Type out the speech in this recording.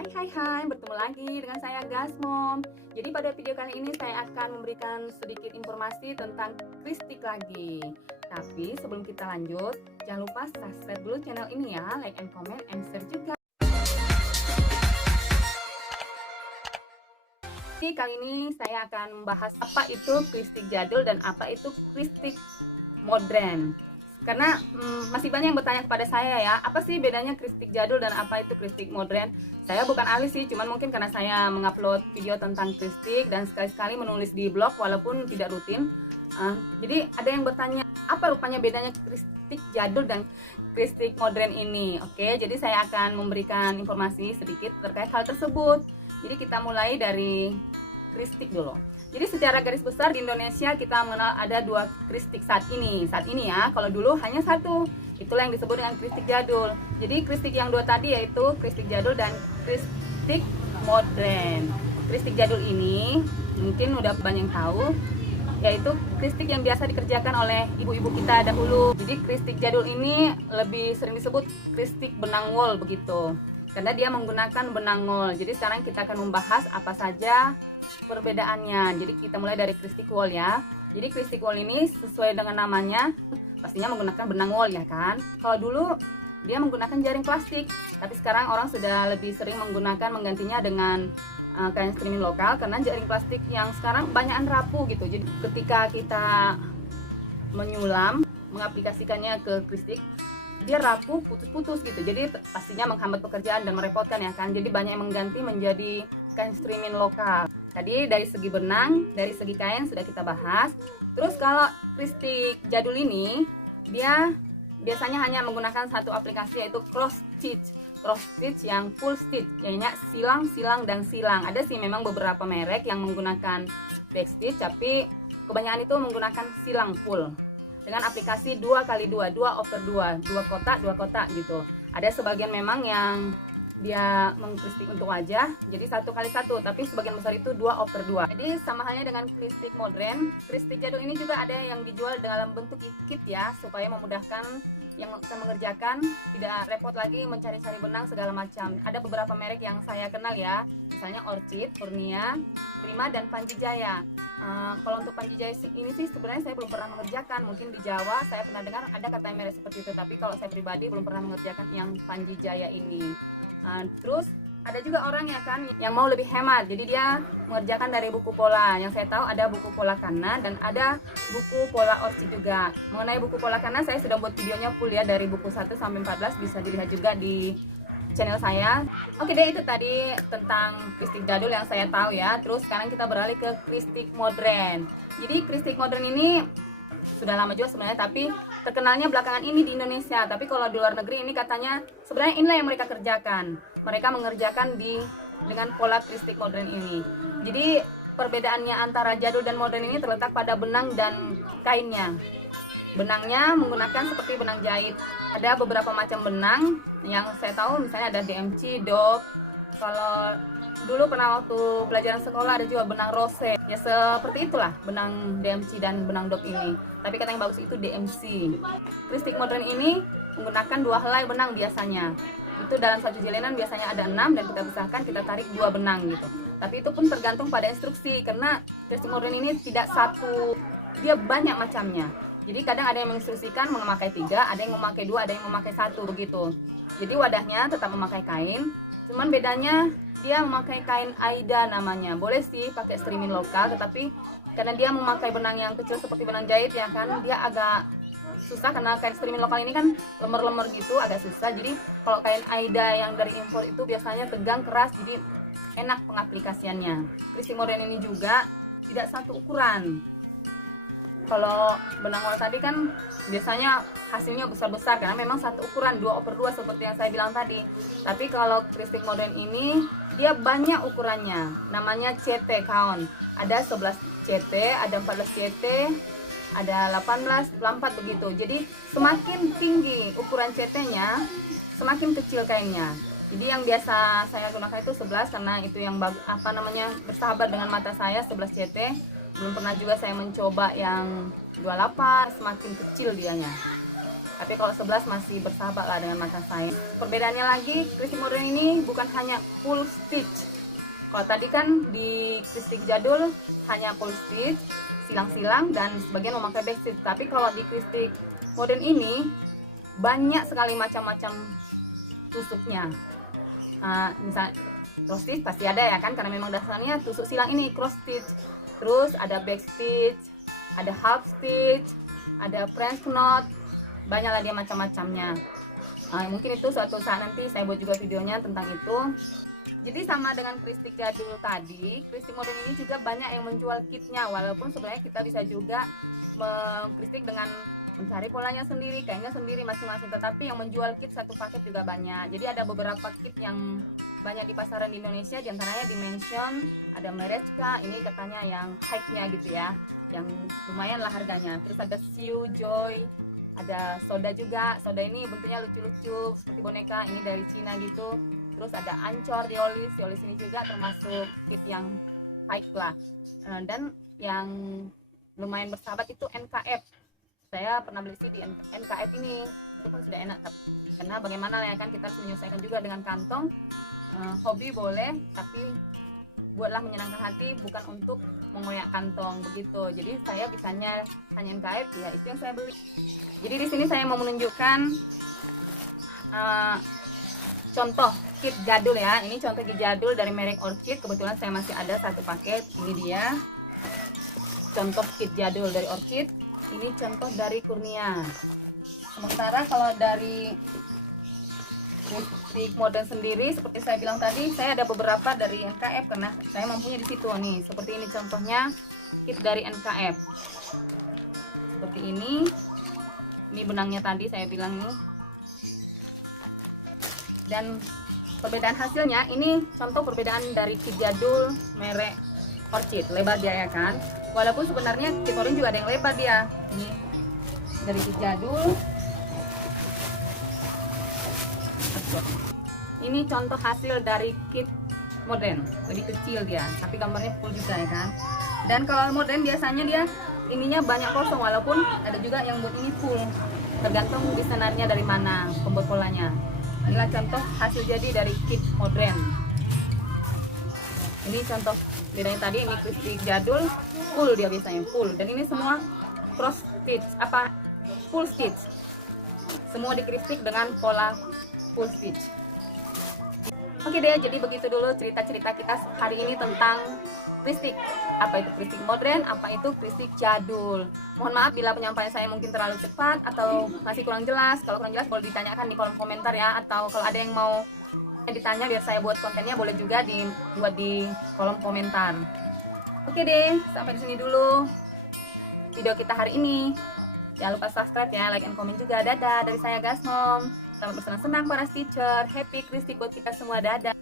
Hai, bertemu lagi dengan saya Gasmom. Jadi pada video kali ini saya akan memberikan sedikit informasi tentang kristik lagi. Tapi sebelum kita lanjut, jangan lupa subscribe dulu channel ini ya, like and comment and share juga. Jadi kali ini saya akan membahas apa itu kristik jadul dan apa itu kristik modern. Karena masih banyak yang bertanya kepada saya ya, apa sih bedanya kristik jadul dan apa itu kristik modern. Saya bukan ahli sih, cuman mungkin karena saya mengupload video tentang kristik dan sekali-sekali menulis di blog walaupun tidak rutin. Jadi ada yang bertanya, apa rupanya bedanya kristik jadul dan kristik modern ini. Oke, jadi saya akan memberikan informasi sedikit terkait hal tersebut. Jadi kita mulai dari kristik dulu. Jadi secara garis besar di Indonesia kita mengenal ada dua kristik saat ini ya. Kalau dulu hanya satu, itulah yang disebut dengan kristik jadul. Jadi kristik yang dua tadi yaitu kristik jadul dan kristik modern. Kristik jadul ini mungkin udah banyak yang tahu, yaitu kristik yang biasa dikerjakan oleh ibu-ibu kita dahulu. Jadi kristik jadul ini lebih sering disebut kristik benang wol begitu, karena dia menggunakan benang wol. Jadi sekarang kita akan membahas apa saja perbedaannya. Jadi kita mulai dari kristik wol ya. Jadi kristik wol ini sesuai dengan namanya pastinya menggunakan benang wol ya kan. Kalau dulu dia menggunakan jaring plastik, tapi sekarang orang sudah lebih sering menggantinya dengan kain streaming lokal, karena jaring plastik yang sekarang banyakan rapuh gitu. Jadi ketika kita menyulam, mengaplikasikannya ke kristik, dia rapuh, putus-putus gitu. Jadi pastinya menghambat pekerjaan dan merepotkan ya kan. Jadi banyak yang mengganti menjadi kain streaming lokal. Tadi dari segi benang, dari segi kain sudah kita bahas. Terus kalau kristik jadul ini, dia biasanya hanya menggunakan satu aplikasi yaitu cross stitch yang full stitch, yaitu silang, dan silang. Ada sih memang beberapa merek yang menggunakan back stitch, tapi kebanyakan itu menggunakan silang full dengan aplikasi 2x2, 2/2, 2 kotak gitu. Ada sebagian memang yang dia mengkristik untuk wajah jadi 1x1, tapi sebagian besar itu 2/2. Jadi sama halnya dengan kristik modern, kristik jadul ini juga ada yang dijual dalam bentuk kit ya, supaya memudahkan yang akan mengerjakan, tidak repot lagi mencari-cari benang segala macam. Ada beberapa merek yang saya kenal ya, misalnya Orchid, Purnia, Prima, dan Panji Jaya. Kalau untuk Panji Jaya ini sih sebenarnya saya belum pernah mengerjakan. Mungkin di Jawa saya pernah dengar ada kata merek seperti itu, tapi kalau saya pribadi belum pernah mengerjakan yang Panji Jaya ini. Terus ada juga orang ya kan yang mau lebih hemat, jadi dia mengerjakan dari buku pola. Yang saya tahu ada buku pola Kana dan ada buku pola Orchid juga. Mengenai buku pola Kana saya sudah buat videonya full ya, dari buku 1 sampai 14, bisa dilihat juga di channel saya. Oke deh, itu tadi tentang kristik jadul yang saya tahu ya. Terus sekarang kita beralih ke kristik modern. Jadi kristik modern ini sudah lama juga sebenarnya, tapi terkenalnya belakangan ini di Indonesia. Tapi kalau di luar negeri ini katanya sebenarnya inilah yang mereka kerjakan. Mereka mengerjakan dengan pola kristik modern ini. Jadi perbedaannya antara jadul dan modern ini terletak pada benang dan kainnya. Benangnya menggunakan seperti benang jahit. Ada beberapa macam benang yang saya tahu, misalnya ada DMC, DOP. Kalau dulu pernah waktu pelajaran sekolah ada juga benang rose. Ya seperti itulah benang DMC dan benang DOP ini. Tapi kata yang bagus itu DMC. Kristik modern ini menggunakan 2 helai benang biasanya. Itu dalam satu jalinan biasanya ada 6 dan kita pisahkan, kita tarik 2 benang gitu. Tapi itu pun tergantung pada instruksi, karena kristik modern ini tidak satu, dia banyak macamnya. Jadi kadang ada yang menginstruksikan memakai 3, ada yang memakai 2, ada yang memakai 1 begitu. Jadi wadahnya tetap memakai kain, cuman bedanya dia memakai kain Aida namanya. Boleh sih pakai streaming lokal, tetapi karena dia memakai benang yang kecil seperti benang jahit ya kan, dia agak susah karena kain streaming lokal ini kan lemar-lemar gitu, agak susah. Jadi kalau kain Aida yang dari impor itu biasanya tegang, keras, jadi enak pengaplikasiannya. Kristik modern ini juga tidak satu ukuran. Kalau benang wol tadi kan biasanya hasilnya besar-besar karena memang satu ukuran 2/2 seperti yang saya bilang tadi. Tapi kalau kristik modern ini dia banyak ukurannya, namanya CT count. Ada 11 CT, ada 14 CT, ada 18, 24 begitu. Jadi semakin tinggi ukuran CT-nya, semakin kecil kainnya. Jadi yang biasa saya gunakan itu 11 karena itu yang bersahabat dengan mata saya, 11 CT. Belum pernah juga saya mencoba yang 28, semakin kecil dianya. tapi kalau 11 masih bersahabat lah dengan mata saya. Perbedaannya lagi, kristik modern ini bukan hanya full stitch. Kalau tadi kan di kristik jadul hanya full stitch, silang-silang, dan sebagian memakai back stitch. Tapi kalau di kristik modern ini banyak sekali macam-macam tusuknya. Misal cross stitch pasti ada ya kan, karena memang dasarnya tusuk silang ini cross stitch. Terus ada back stitch, ada half stitch, ada French knot, banyaklah dia macam-macamnya. Mungkin itu suatu saat nanti saya buat juga videonya tentang itu. Jadi sama dengan kristik jadul tadi, kristik modern ini juga banyak yang menjual kitnya, walaupun sebenarnya kita bisa juga mengkristik dengan mencari polanya sendiri, kayaknya sendiri masing-masing, tetapi yang menjual kit satu paket juga banyak. Jadi ada beberapa kit yang banyak di pasaran di Indonesia, diantaranya Dimension, ada Merechka, ini katanya yang high-nya gitu ya, yang lumayan lah harganya. Terus ada Siu, Joy, ada Soda juga. Soda ini bentuknya lucu-lucu seperti boneka, ini dari Cina gitu. Terus ada Ancor, Yolis ini juga termasuk kit yang high lah. Dan yang lumayan bersahabat itu NKF. Saya pernah beli sih di NKF ini, itu pun sudah enak. Karena bagaimana ya kan, kita harus menyesuaikan juga dengan kantong. Hobi boleh, tapi buatlah menyenangkan hati, bukan untuk mengoyak kantong begitu. Jadi saya bisanya hanya NKF, ya itu yang saya beli. Jadi di sini saya mau menunjukkan contoh kit jadul ya. Ini contoh kit jadul dari merek Orchid. Kebetulan saya masih ada satu paket. Ini dia contoh kit jadul dari Orchid. Ini contoh dari Kurnia. Sementara kalau dari kristik modern sendiri, seperti saya bilang tadi, saya ada beberapa dari NKF karena saya mampunya di situ nih. Seperti ini contohnya kit dari NKF. Seperti ini. Ini benangnya tadi saya bilang nih. Dan perbedaan hasilnya, ini contoh perbedaan dari kit jadul merek Orchid. Lebar dia ya kan. Walaupun sebenarnya kit modern juga ada yang lebar dia. Ini dari kit jadul. Ini contoh hasil dari kit modern, lebih kecil dia, tapi gambarnya full juga ya kan. Dan kalau modern biasanya dia ininya banyak kosong, walaupun ada juga yang buat ini full, tergantung desainnya dari mana, pembuat polanya. Inilah contoh hasil jadi dari kit modern. Ini contoh bedanya tadi, ini kristik jadul full dia biasanya full, dan ini semua cross stitch, full stitch, semua dikristik dengan pola full stitch. Oke deh, jadi begitu dulu cerita-cerita kita hari ini tentang kristik. Apa itu kristik modern, apa itu kristik jadul. Mohon maaf bila penyampaian saya mungkin terlalu cepat atau masih kurang jelas. Kalau kurang jelas boleh ditanyakan di kolom komentar ya, atau kalau ada yang mau ditanya biar saya buat kontennya, boleh juga dibuat di kolom komentar. Oke deh, sampai di sini dulu video kita hari ini. Jangan lupa subscribe ya, like and comment juga. Dadah dari saya Gasmom. Selamat bersenang-senang para teacher. Happy kristik buat kita semua. Dadah.